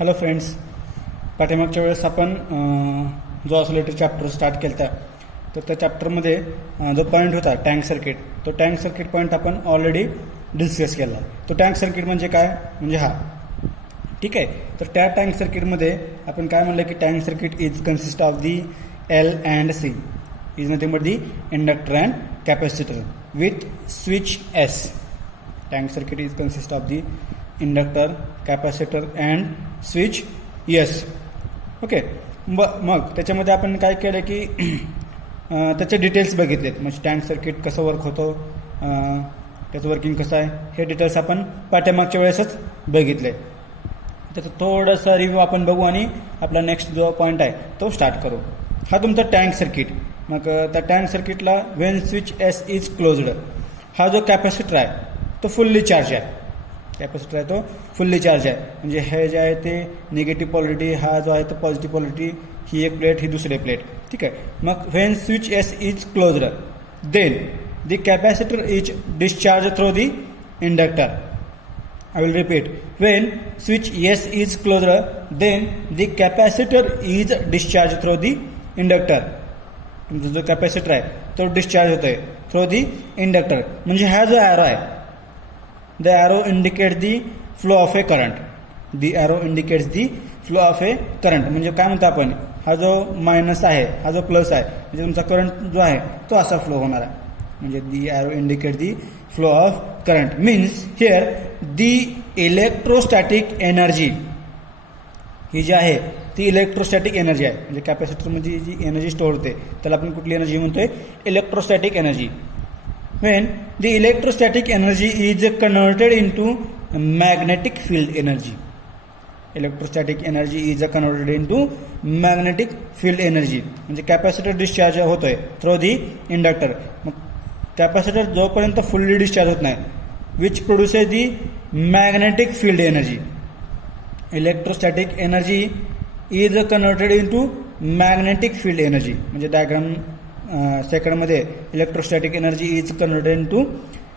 Hello friends, पाठीमागच्या वेळेस आपण जो ऑसिलेटर चॅप्टर स्टार्ट केला होता, तर त्या चॅप्टरमध्ये जो पॉईंट होता टँक सर्किट, तो टँक सर्किट पॉईंट आपण ऑलरेडी डिस्कस केला. तो टँक सर्किट म्हणजे काय, म्हणजे हा. ठीक आहे. तर त्या टँक सर्किटमध्ये आपण काय म्हणलं की tank circuit is consist of the L and C, is nothing but the inductor and capacitor with switch S. Tank circuit is consist of the inductor, capacitor and switch S. Okay. मग त्याच्यामध्ये आपण काय केलं की त्याचे details बघितलेत, म्हणजे tank circuit कसं वर्क होतं, त्याचं वर्किंग कसं आहे, हे डिटेल्स आपण पाठीमागच्या वेळेसच बघितले. त्याचं थोडंसं रिव्ह्यू आपण बघू आणि आपला नेक्स्ट जो पॉईंट आहे तो स्टार्ट करू. हा तुमचा टँक सर्किट. मग त्या टँक सर्किटला Wien switch S is closed, हा जो कॅपॅसिटर आहे तो फुल्ली चार्ज आहे. कॅपॅसिटर आहे तो फुल्ली चार्ज आहे, म्हणजे हे जे आहे ते निगेटिव्ह पॉलिटी, हा जो आहे तो पॉझिटिव्ह पॉलिटी, ही एक प्लेट, ही दुसरी प्लेट. ठीक आहे. मग when switch S is closed then the capacitor is discharge through the inductor. I will repeat. When switch S is closed, then the capacitor is discharged through the inductor. तुमचा जो capacitor आहे तो discharge होतोय through the inductor. म्हणजे हा जो arrow आहे, the arrow indicates the flow of A current. The arrow indicates the flow of A current. म्हणजे काय म्हणतो आपण, हा जो मायनस आहे, हा जो प्लस आहे, म्हणजे तुमचा करंट जो आहे तो असा फ्लो होणार आहे. म्हणजे the arrow indicate the flow of current. Means here the electrostatic energy, ही जी आहे ती इलेक्ट्रोस्टॅटिक एनर्जी आहे. म्हणजे कॅपॅसिटरमध्ये जी एनर्जी स्टोअर होते त्याला आपण कुठली एनर्जी म्हणतोय, electrostatic energy. When the electrostatic energy is converted into magnetic field energy. Electrostatic energy is converted into magnetic field energy. म्हणजे कॅपॅसिटर डिस्चार्ज होतोय थ्रू दी इंडक्टर. मग कॅपॅसिटर जोपर्यंत फुल्ली डिस्चार्ज होत नाही, which produces the magnetic field energy. Electrostatic energy is converted into magnetic field energy. म्हणजे diagram सेकंडमध्ये electrostatic energy is converted into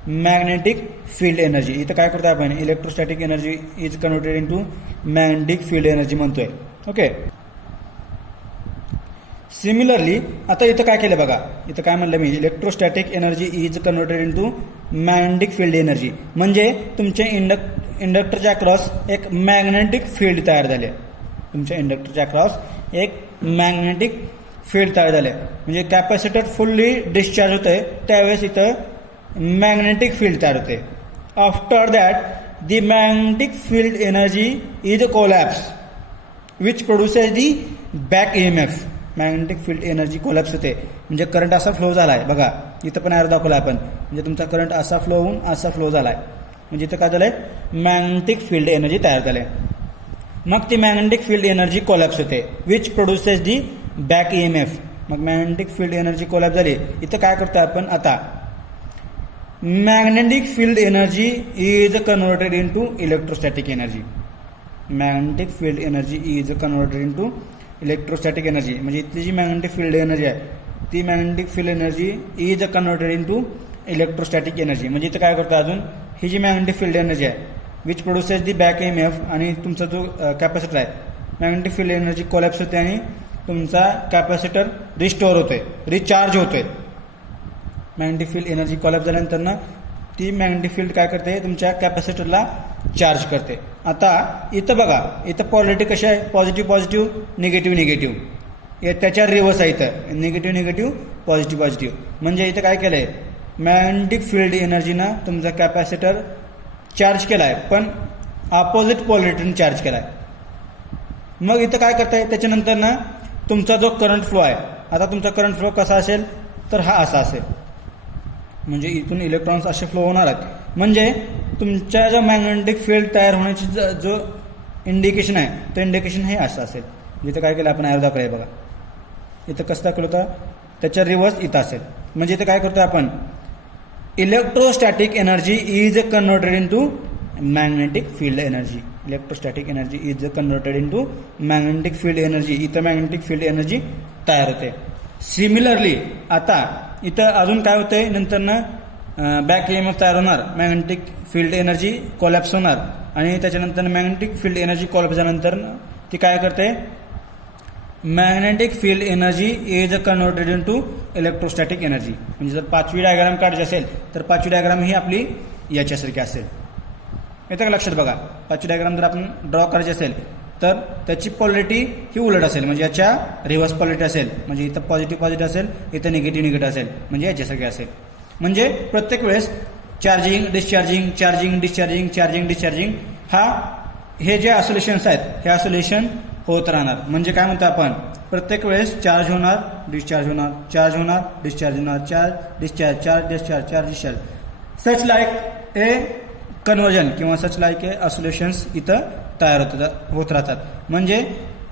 magnetic field energy. इथं काय करतोय आपण, electrostatic energy is converted into magnetic field energy म्हणतोय. Okay. Similarly आता इथं काय केलं बघा, इथं काय म्हणलं मी, electrostatic energy is converted into magnetic field energy. म्हणजे तुमच्या इंडक्टरच्या अक्रॉस एक मॅग्नेटिक फील्ड तयार झाले. तुमच्या इंडक्टरच्या अक्रॉस एक मॅग्नेटिक फील्ड तयार झाले. म्हणजे कॅपॅसिटर फुल्ली डिस्चार्ज होतंय त्यावेळेस इथं मॅग्नेटिक फील्ड तयार होते. After that the magnetic field energy is collapse which produces the back EMF. Magnetic field energy collapse होते, म्हणजे करंट असा फ्लो झाला आहे बघा. इथं पण ॲरो दाखवला आपण, म्हणजे तुमचा करंट असा फ्लो होऊन असा फ्लो झाला आहे. म्हणजे इथं काय झालंय, मॅग्नेटिक फील्ड एनर्जी तयार झाले. मग ती मॅग्नेटिक फील्ड एनर्जी कोलॅप्स होते which produces the back EMF. मग मॅग्नेटिक फील्ड एनर्जी कोलॅप्स झाली. इथं काय करतोय आपण आता, magnetic field energy is converted into electrostatic energy. Magnetic field energy is converted into electrostatic energy. म्हणजे इथली जी मॅग्नेटिक फील्ड एनर्जी आहे ती magnetic field energy is converted into electrostatic energy. म्हणजे इथं काय करतो अजून, ही जी मॅग्नेटिक फील्ड एनर्जी आहे which produces the back EMF, आणि तुमचा जो कॅपॅसिटर आहे, मॅग्नेटिक फील्ड एनर्जी कोलॅप्स होते आणि तुमचा कॅपॅसिटर रिस्टोअर होतोय, रिचार्ज होतोय. मॅग्नेटिक फील्ड एनर्जी कोलॅप्स झाल्यानंतर ना ती मॅग्नेटिक फील्ड काय करते, तुमच्या कॅपॅसिटरला चार्ज करते. आता इथं बघा, इथं पॉलिटी कशी आहे, पॉझिटिव्ह पॉझिटिव्ह, निगेटिव्ह निगेटिव्ह. त्याच्या रिव्हर्स आहे इथं, निगेटिव्ह निगेटिव्ह, पॉझिटिव्ह पॉझिटिव्ह. म्हणजे इथं काय केलंय, मॅग्नेटिक फील्ड एनर्जीनं तुमचा कॅपॅसिटर चार्ज केलाय, पण अपोजिट पॉलिटीने चार्ज केलाय. मग इथं काय करताय, त्याच्यानंतर ना तुमचा जो करंट फ्लो आहे, आता तुमचा करंट फ्लो कसा असेल, तर हा असा असेल. म्हणजे इथून इलेक्ट्रॉन्स असे फ्लो होणार आहेत. म्हणजे तुमच्या जो मॅग्नेटिक फील्ड तयार होण्याची जो इंडिकेशन आहे, ते इंडिकेशन हे असं असेल. इथं काय केलं आपण, ॲरो दाखवलंय बघा. इथं कसं दाखवलं होतं, त्याच्या रिव्हर्स इथं असेल. म्हणजे इथं काय करतोय आपण, electrostatic energy is converted into magnetic field energy. Electrostatic energy is converted into magnetic field energy. इथं मॅग्नेटिक फील्ड एनर्जी तयार होते. सिमिलरली आता इथं अजून काय होतंय, नंतर ना बॅक EMF तयार होणार, मॅग्नेटिक फील्ड एनर्जी कोलॅप्स होणार आणि त्याच्यानंतर मॅग्नेटिक फील्ड एनर्जी कोलॅप्स झाल्यानंतर ती काय करते, magnetic field energy is converted into electrostatic energy. म्हणजे जर 5वी डायग्राम काढायची असेल तर 5वी डायग्राम ही आपली याच्यासारखी असेल. येतं का लक्षात बघा, 5वी डायग्राम जर आपण ड्रॉ करायची असेल तर त्याची पॉलिटी ही उलट असेल, म्हणजे याच्या रिव्हर्स पॉलिटी असेल. म्हणजे इथं पॉझिटिव्ह असेल, इथं निगेटिव्ह असेल, म्हणजे याच्यासारखी असेल. म्हणजे प्रत्येक वेळेस charging discharging charging discharging charging discharging हे जे ऑसिलेशन्स आहेत हे ऑसिलेशन होत राहणार. म्हणजे काय म्हणतो आपण, प्रत्येक वेळेस चार्ज होणार डिस्चार्ज होणार, चार्ज होणार डिस्चार्ज होणार, charge discharge charge discharge charge discharge, such like a conversion किंवा सच लाईक ए ऑसिलेशन्स इथं तयार होत राहतात. म्हणजे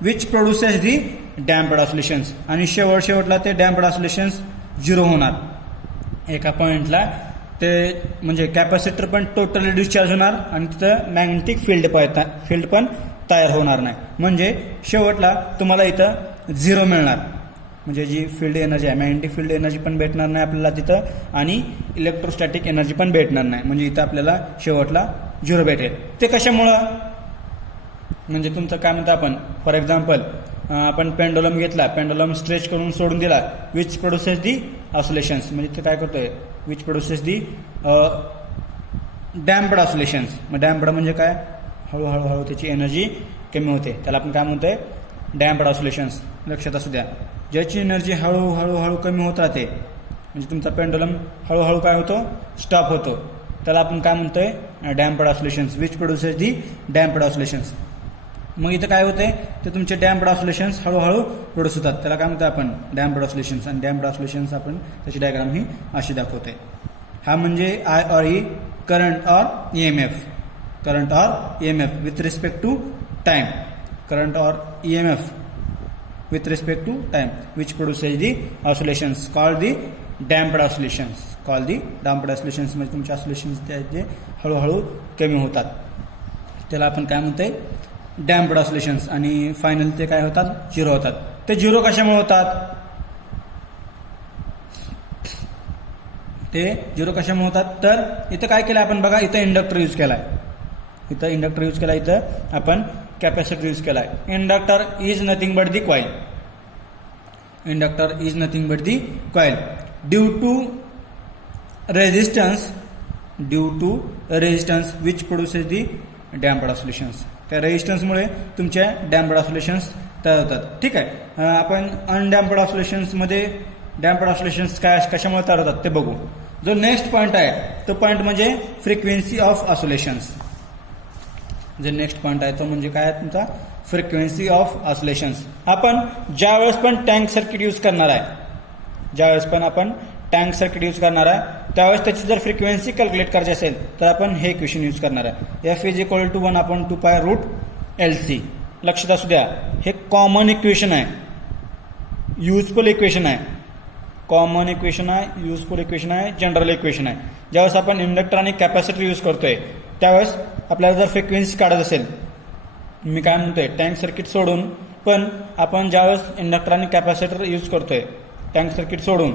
which produces the damped oscillations. आणि शेवटला ते डॅम्प्ड ऑसिलेशन्स 0 होणार एका पॉइंटला. ते म्हणजे कॅपॅसिटर पण टोटली डिस्चार्ज होणार आणि तिथं मॅग्नेटिक फील्ड पण तयार होणार नाही. म्हणजे शेवटला तुम्हाला इथं 0 मिळणार. म्हणजे जी फील्ड एनर्जी आहे, मॅग्नेटिक फील्ड एनर्जी पण भेटणार नाही आपल्याला तिथं आणि इलेक्ट्रोस्टॅटिक एनर्जी पण भेटणार नाही. म्हणजे इथं आपल्याला शेवटला 0 भेटेल. ते कशामुळं, म्हणजे तुमचं काय म्हणतो आपण, फॉर एक्झाम्पल आपण पेंडुलम घेतला, पेंडुलम स्ट्रेच करून सोडून दिला, विच प्रोड्युसेस दी ऑसिलेशन्स. म्हणजे ते काय करतोय, which produces the damped oscillations. मग डॅम्प्ड म्हणजे काय, हळूहळू त्याची एनर्जी कमी होते, त्याला आपण काय म्हणतोय, डॅम्प्ड ऑसिलेशन्स. लक्षात असू द्या, ज्याची एनर्जी हळूहळू कमी होत राहते, म्हणजे तुमचा पेंडुलम हळूहळू काय होतो, स्टॉप होतो, त्याला आपण काय म्हणतोय, damped oscillations. Which produces the damped oscillations. मग इथं काय होते, ते तुमचे डॅम्प्ड ऑसिलेशन्स हळूहळू प्रोड्यूस होतात, त्याला काय म्हणतो आपण, डॅम्प्ड ऑसिलेशन्स. आणि डॅम्प्ड ऑसिलेशन्स आपण त्याची डायग्राम ही अशी दाखवते. हा म्हणजे आय और ई, करंट और ईएमएफ, करंट और EMF with respect to time, current और EMF with respect to time which produces the oscillations called the damped oscillations. म्हणजे तुमचे ऑसिलेशन्स जे हळूहळू कमी होतात त्याला आपण काय म्हणतोय, डॅम्प्ड ऑसिलेशन्स. आणि फायनल ते काय होतात, 0 होतात. ते 0 कशामुळे होतात, ते 0 कशामुळे होतात, तर इथं काय केलं आपण बघा, इथं इंडक्टर यूज केलाय, इथं आपण कॅपॅसिटर यूज केलाय. Inductor is nothing but the coil, inductor is nothing but the coil. Due to resistance which produces the damped oscillations. त्या रेजिस्टन्समुळे तुमच्या डॅम्प्ड ऑसिलेशन्स तयार होतात. ठीक आहे, आपण अनडॅम्प्ड ऑसिलेशन्समध्ये डॅम्प्ड ऑसिलेशन्स कशामुळे तयार होतात ते बघू. जो नेक्स्ट पॉईंट आहे तो पॉईंट म्हणजे फ्रिक्वेन्सी ऑफ ऑसिलेशन्स. जे नेक्स्ट पॉईंट आहे तो म्हणजे काय आहे तुमचा, फ्रिक्वेन्सी ऑफ ऑसिलेशन्स. आपण ज्यावेळेस पण टँक सर्किट यूज करणार आहे, त्यावेळेस त्याची जर फ्रिक्वेन्सी कॅल्क्युलेट करायची असेल तर आपण हे इक्वेशन यूज करणार आहे, F is equal to 1/2π√LC. लक्षात असू द्या, हे कॉमन इक्वेशन आहे, युजफुल इक्वेशन आहे, जनरल इक्वेशन आहे. ज्यावेळेस आपण इंडक्टर आणि कॅपॅसिटर यूज करतोय त्यावेळेस आपल्याला जर फ्रिक्वेन्सी काढत असेल, मी काय म्हणतोय, टँक सर्किट सोडून पण आपण ज्यावेळेस इंडक्टर आणि कॅपॅसिटर यूज करतोय, टँक सर्किट सोडून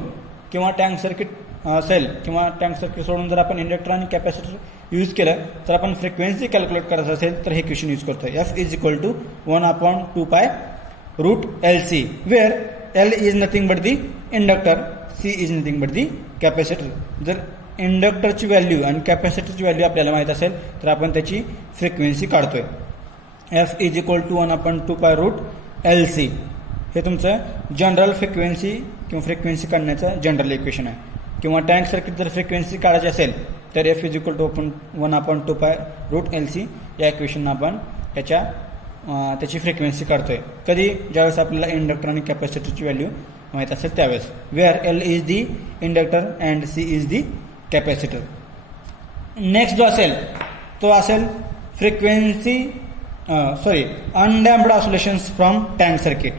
किंवा टँक सर्किट असेल किंवा टँक सर्किट सोडून जर आपण इंडक्टर आणि कॅपॅसिटर यूज केलं तर आपण फ्रिक्वेन्सी कॅल्क्युलेट करायचं असेल तर हे इक्वेशन यूज करतोय, F is equal to 1/2π√LC, where L is nothing but the inductor, C is nothing but the capacitor. जर इंडक्टरची व्हॅल्यू आणि कॅपॅसिटरची व्हॅल्यू आपल्याला माहित असेल तर आपण त्याची फ्रिक्वेन्सी काढतोय. F is equal to 1/2π√LC. हे तुमचं जनरल फ्रिक्वेन्सी किंवा फ्रिक्वेन्सी काढण्याचं जनरल इक्वेशन आहे. किंवा टँक सर्किट जर फ्रिक्वेन्सी काढायची असेल तर F is equal to 1/2π√LC या इक्वेशन आपण त्याची फ्रिक्वेन्सी काढतोय. कधी, ज्यावेळेस आपल्याला इंडक्टर आणि कॅपॅसिटरची व्हॅल्यू माहित असेल त्यावेळेस, where L is the inductor and C is the capacitor. Next जो असेल तो असेल frequency undamped oscillations from tank circuit.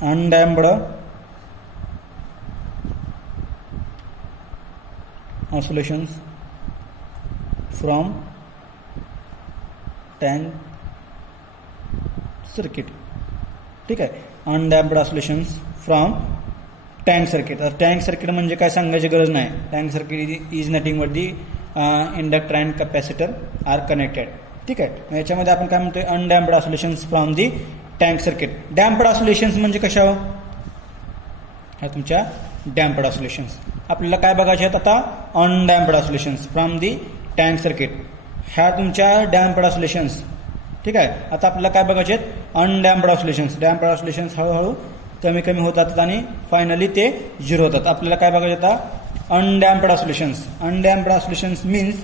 Undamped oscillations from tank circuit. ठीक आहे, undamped oscillations from tank circuit. तर टँक सर्किट म्हणजे काय सांगायची गरज नाही. Tank circuit is nothing but the inductor and capacitor are connected. ठीक आहे. याच्यामध्ये आपण काय म्हणतोय undamped oscillations from the tank circuit. Damped oscillations म्हणजे कशावर? ह्या तुमच्या डॅम्प्ड ऑसिलेशन्स. आपल्याला काय बघायचे आहेत आता? Undamped oscillations from the tank circuit. ह्या तुमच्या डॅम्प्ड ऑसिलेशन्स. ठीक आहे. आता आपल्याला काय बघायचे आहेत? अनडॅम्प्ड ऑसिलेशन्स. डॅम्प्ड ऑसिलेशन्स हळूहळू कमी कमी होतात आणि फायनली ते 0 होतात. आपल्याला काय बघायचे आता? Undamped oscillations. अनडॅम्प्ड ऑसिलेशन्स मीन्स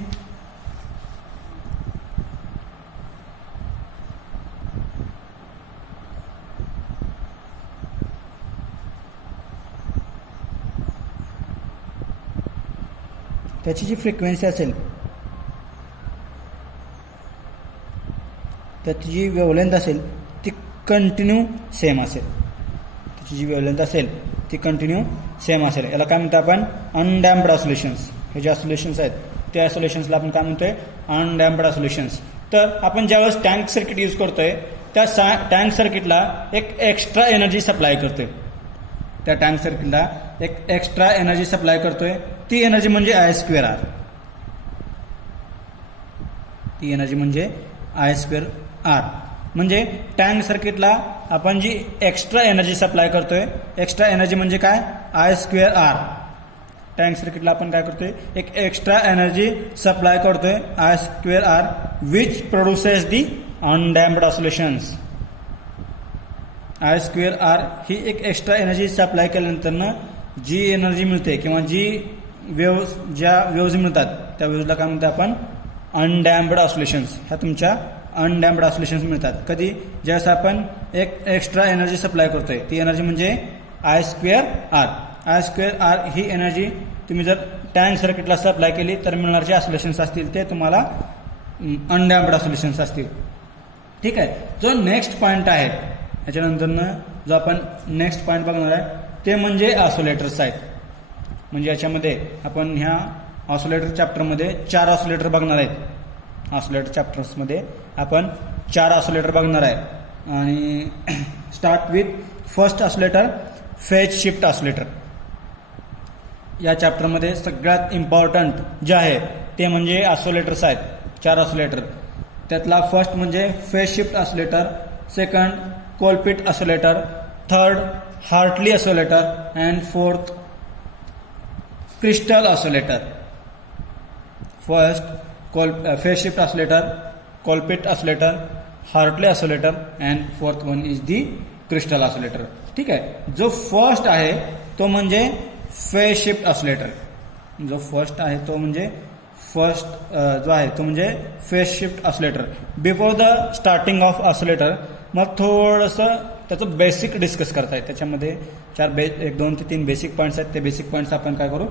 त्याची जी फ्रिक्वेन्सी असेल, त्याची जी वेव्हलेंथ असेल ती कंटिन्यू सेम असेल. त्याची जी वेव्हलेंथ असेल ती कंटिन्यू सेम असेल. याला काय म्हणतो आपण? अनडॅम्प्ड ऑसिलेशन्स. हे जे ऑसिलेशन्स आहेत त्या ऑसिलेशन्सला आपण काय म्हणतोय? Undamped oscillations. तर आपण ज्यावेळेस टँक सर्किट यूज करतोय त्या टँक सर्किटला एक एक्स्ट्रा एनर्जी सप्लाय करतोय. त्या टँक सर्किटला एक एक्स्ट्रा एनर्जी सप्लाय करतोय. ती एनर्जी म्हणजे I²R. ती एनर्जी म्हणजे I²R. म्हणजे टँक सर्किटला आपण जी एक्स्ट्रा एनर्जी सप्लाय करतोय, एक्स्ट्रा एनर्जी म्हणजे काय? I²R. टँक सर्किटला आपण काय करतोय? एक एक्स्ट्रा एनर्जी सप्लाय करतोय I²R which produces the undamped oscillations. I²R ही एक एक्स्ट्रा एनर्जी सप्लाय केल्यानंतर जी एनर्जी मिळते किंवा जी ज्या वेव्ज मिळतात त्या वेव्जला काय म्हणतो आपण? अनडॅम्प्ड ऑसिलेशन्स. ह्या तुमच्या अनडॅम्प्ड ऑसिलेशन्स मिळतात. कधी? ज्यावेळेस आपण एक एक्स्ट्रा एनर्जी सप्लाय करतोय. ती एनर्जी म्हणजे I²R. I²R ही एनर्जी तुम्ही जर टँक सर्किटला सप्लाय केली तर मिळणारे जे ऑसिलेशन्स असतील ते तुम्हाला अनडॅम्प्ड ऑसिलेशन्स असतील. ठीक आहे. जो नेक्स्ट पॉईंट आहे याच्यानंतर जो आपण नेक्स्ट पॉईंट बघणार आहे ते म्हणजे ऑसिलेटर्स आहेत. म्हणजे याच्यामध्ये आपण ह्या ऑसिलेटर चॅप्टरमध्ये 4 ऑसिलेटर बघणार आहेत. ऑसिलेटर चॅप्टर्समध्ये आपण 4 ऑसिलेटर बघणार आहे. आणि start with first oscillator, phase shift oscillator. या चॅप्टरमध्ये सगळ्यात इम्पॉर्टंट जे आहे ते म्हणजे ऑसिलेटर्स आहेत. 4 ऑसिलेटर. त्यातला फर्स्ट म्हणजे phase shift oscillator, second Colpitt oscillator, third Hartley oscillator and fourth crystal oscillator. First phase shift oscillator, Colpitt oscillator, Hartley oscillator and fourth one is the crystal oscillator. ठीक आहे. जो first आहे तो म्हणजे phase shift oscillator. जो first आहे तो म्हणजे जो आहे तो म्हणजे phase shift oscillator. Before the starting of oscillator मग थोडंसं त्याचं बेसिक डिस्कस करताय. त्याच्यामध्ये 1, 2 ते 3 बेसिक पॉईंट्स आहेत. ते बेसिक पॉईंट्स आपण काय करू?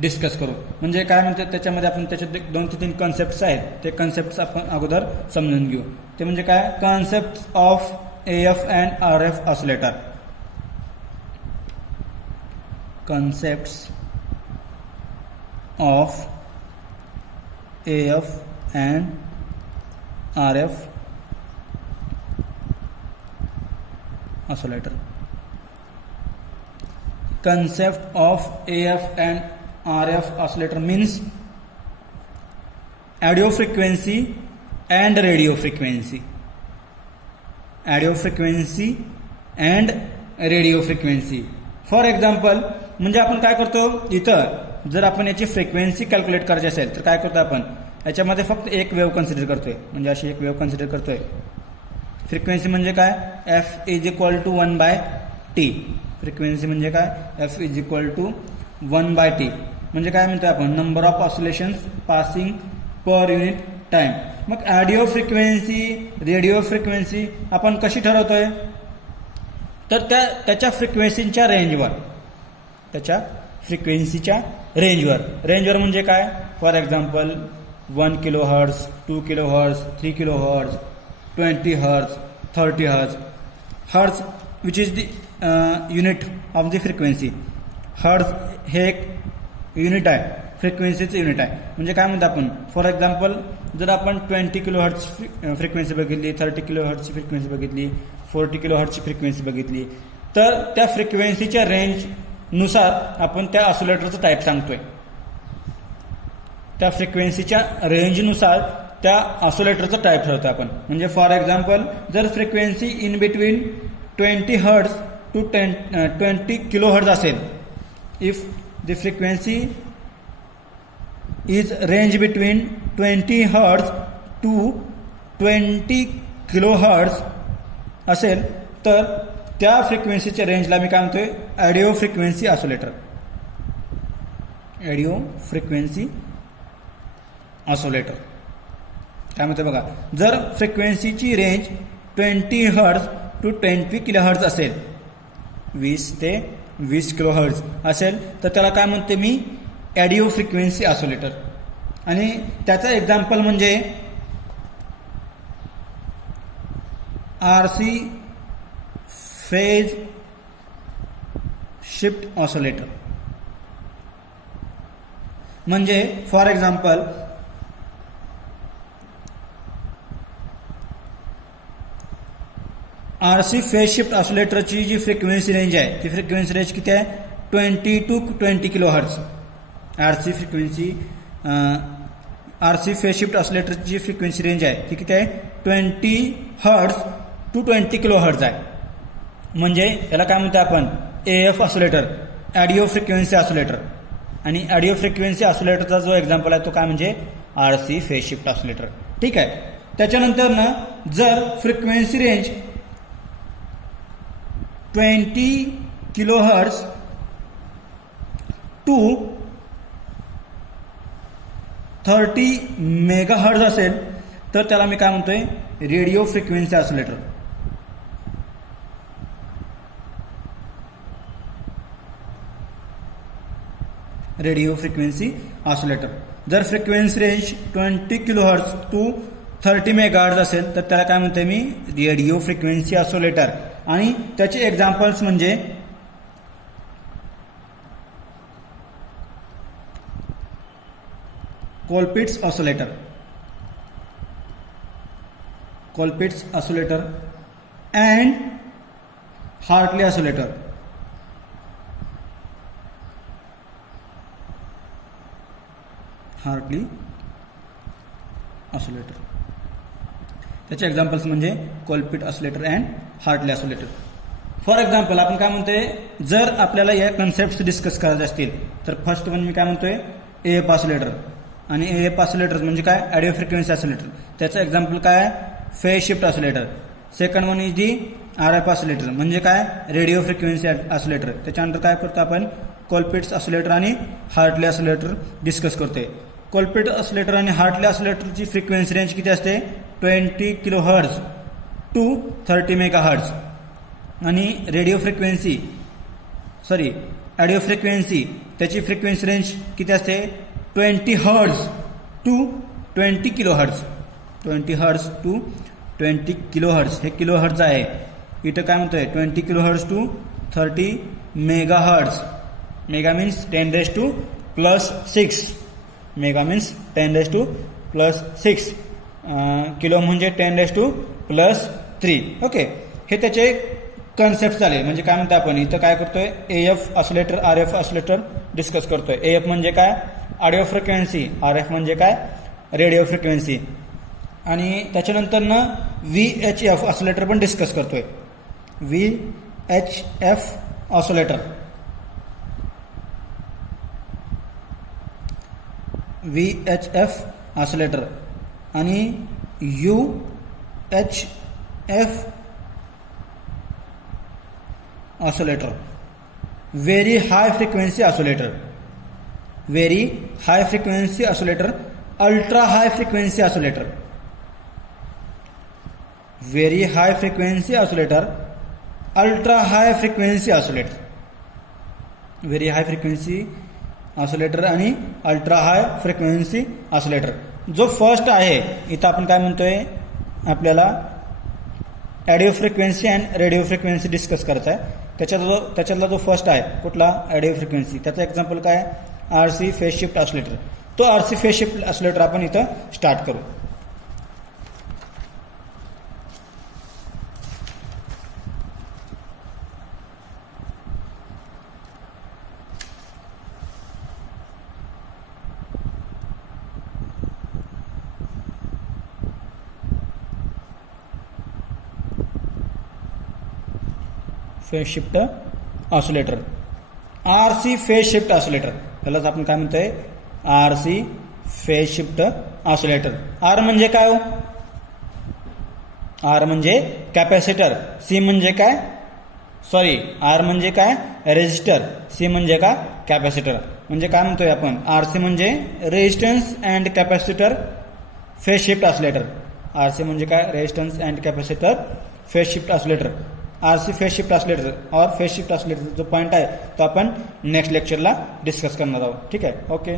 डिस्कस करू. म्हणजे काय म्हणतात त्याच्यामध्ये आपण त्याच्यात 2 ते 3 कन्सेप्ट्स आहेत. ते कन्सेप्ट्स आपण अगोदर समजून घेऊ. ते म्हणजे काय? Concept of AF and RF oscillator. Concepts of AF and RF oscillator. Concept of AF and RF oscillator means audio frequency and radio frequency. Audio frequency and radio frequency. For example म्हणजे आपण काय करतो इथं जर आपण याची frequency calculate करायची असेल तर काय करतो आपण? याच्यामध्ये फक्त एक वेव्ह कन्सिडर करतोय. म्हणजे अशी एक वेव्ह कन्सिडर करतोय. फ्रिक्वेन्सी म्हणजे काय? F is equal to 1/T. Frequency म्हणजे काय? F is equal to 1/T. म्हणजे काय म्हणतोय आपण? Number of oscillations passing per unit time. मग ऑडिओ फ्रिक्वेन्सी, रेडिओ फ्रिक्वेन्सी आपण कशी ठरवतोय? तर त्याच्या फ्रिक्वेन्सीच्या रेंजवर. त्याच्या फ्रिक्वेन्सीच्या रेंजवर म्हणजे काय? For example 1 kHz, 2 kHz, 3 kHz, 20 Hz, 30 Hz. Hertz which is the unit of the frequency. Hertz हे एक युनिट आहे, फ्रिक्वेन्सीचं युनिट आहे. म्हणजे काय म्हणतो आपण? फॉर एक्झाम्पल जर आपण 20 kHz फ्रिक्वेन्सी बघितली, 30 kHz फ्रिक्वेन्सी बघितली, 40 kHz फ्रिक्वेन्सी बघितली तर त्या फ्रिक्वेन्सीच्या रेंजनुसार आपण त्या ऑसिलेटरचं टाईप सांगतोय. त्या फ्रिक्वेन्सीच्या रेंजनुसार त्या ऑसिलेटरचं टाईप ठरवतो आपण. म्हणजे फॉर एक्झाम्पल जर frequency in between 20 hertz to 20 kilo hertz असेल, if the frequency is range between 20 hertz to 20 kilo hertz असेल, तर त्या फ्रिक्वेन्सीच्या रेंजला मी काय म्हणतोय, audio frequency oscillator. Audio frequency oscillator काय म्हणते बघा. जर फ्रिक्वेन्सीची range 20 hertz to 20 kilo hertz असेल, 20 ते 20 किलो हर्ट्ज असेल, तर त्याला काय म्हणते मी, ऑडिओ फ्रिक्वेन्सी ऑसिलेटर. आणि त्याचं एक्झाम्पल म्हणजे RC फेज शिफ्ट ऑसिलेटर. म्हणजे for example RC phase shift ऑसिलेटरची जी फ्रिक्वेन्सी रेंज आहे, ती फ्रिक्वेन्सी रेंज किती आहे, 20 to 20 kilo hertz. RC phase shift ऑसिलेटरची फ्रिक्वेन्सी रेंज आहे ती किती आहे, 20 हर्ट्ज टू 20 किलो हर्ट्ज आहे. म्हणजे याला काय म्हणतो आपण, AF oscillator, audio frequency oscillator. आणि ऑडिओ फ्रिक्वेन्सी ऑसिलेटरचा जो एक्झाम्पल आहे तो काय म्हणजे RC फेज शिफ्ट ऑसिलेटर. ठीक आहे. त्याच्यानंतर ना, जर frequency range 20 kilo hertz to 30 mega hertz असेल, तर त्याला मी काय म्हणतोय, radio frequency oscillator. Radio frequency oscillator. जर frequency range 20 kilo hertz to 30 megahertz असेल, तर त्याला काय म्हणते मी, रेडिओ फ्रिक्वेन्सी ऑसिलेटर. आणि त्याचे एक्झाम्पल्स म्हणजे Colpitts oscillator, Colpitts oscillator and Hartley oscillator. Hartley oscillator. त्याचे एक्झाम्पल्स म्हणजे Colpitt oscillator and Hartley oscillator. For example आपण काय म्हणतोय, जर आपल्याला या कन्सेप्ट डिस्कस करायचे असतील, तर फर्स्ट वन मी काय म्हणतोय, AF ऑसिलेटर. आणि AF ऑसिलेटर म्हणजे काय, ऑडिओ फ्रिक्वेन्सी ऑसिलेटर. त्याचं एक्झाम्पल काय आहे, phase shift oscillator. Second one is the RF oscillator म्हणजे काय, रेडिओ फ्रिक्वेन्सी ऑसिलेटर. त्याच्यानंतर काय करतो आपण, कोलपिट्स ऑसिलेटर आणि हार्टली ऑसिलेटर डिस्कस करतोय. कोलपिट ऑसिलेटर आणि हार्टली ऑसिलेटरची फ्रिक्वेन्सी रेंज किती असते, 20 kilo hertz to 30 mega hertz. आणि रेडिओ फ्रिक्वेन्सी ऑडिओ फ्रिक्वेन्सी त्याची फ्रिक्वेन्सी रेंज किती असते, 20 hertz to 20 kilo hertz. 20 hertz to 20 kilo hertz. हे किलो हर्ट्ज आहे. इथं काय म्हणतोय, 20 kilo hertz to 30 mega hertz. Mega means 10⁻⁻6. Mega means 10⁻⁻6. Kilo म्हणजे 10⁻⁻3. ओके. हे त्याचे कन्सेप्ट झाले. म्हणजे काय म्हणतो आपण, इथं काय करतोय, AF oscillator, RF oscillator discuss करतोय. AF म्हणजे काय, ऑडिओ फ्रिक्वेन्सी. RF म्हणजे काय, रेडिओ फ्रिक्वेन्सी. आणि त्याच्यानंतर ना VHF ऑसिलेटर पण डिस्कस करतोय. VHF oscillator. VHF ऑसिलेटर आणि UHF oscillator. Very high frequency oscillator. Very high frequency oscillator. Ultra high frequency oscillator. Very high frequency oscillator. Ultra high frequency oscillator. Very high frequency oscillator आणि ultra high frequency oscillator. जो first आहे इथं आपण काय म्हणतोय, आपल्याला audio frequency and radio frequency discuss करायचा आहे. त्याच्यातला जो फर्स्ट आहे कुठला, ऑडिओ फ्रिक्वेन्सी. त्याचं एक्झाम्पल काय, RC फेज शिफ्ट ऑसिलेटर. तो RC फेज शिफ्ट ऑसिलेटर आपण इथं स्टार्ट करू. Phase shift oscillator. RC phase shift oscillator, त्यालाच आपण काय म्हणतोय, RC phase shift oscillator. R म्हणजे काय हो? आर म्हणजे कॅपॅसिटर, सी म्हणजे काय, सॉरी, आर म्हणजे काय, रेजिस्टर, सी म्हणजे काय, कॅपॅसिटर. म्हणजे काय म्हणतोय आपण, आरसी म्हणजे resistance and capacitor phase shift oscillator. RC म्हणजे काय, resistance and capacitor phase shift oscillator. RC phase shift oscillator और फेज शिफ्ट ऑसिलेटर जो पॉइंट आहे तो आपण नेक्स्ट लेक्चरला डिस्कस करणार आहोत. ठीक आहे, ओके.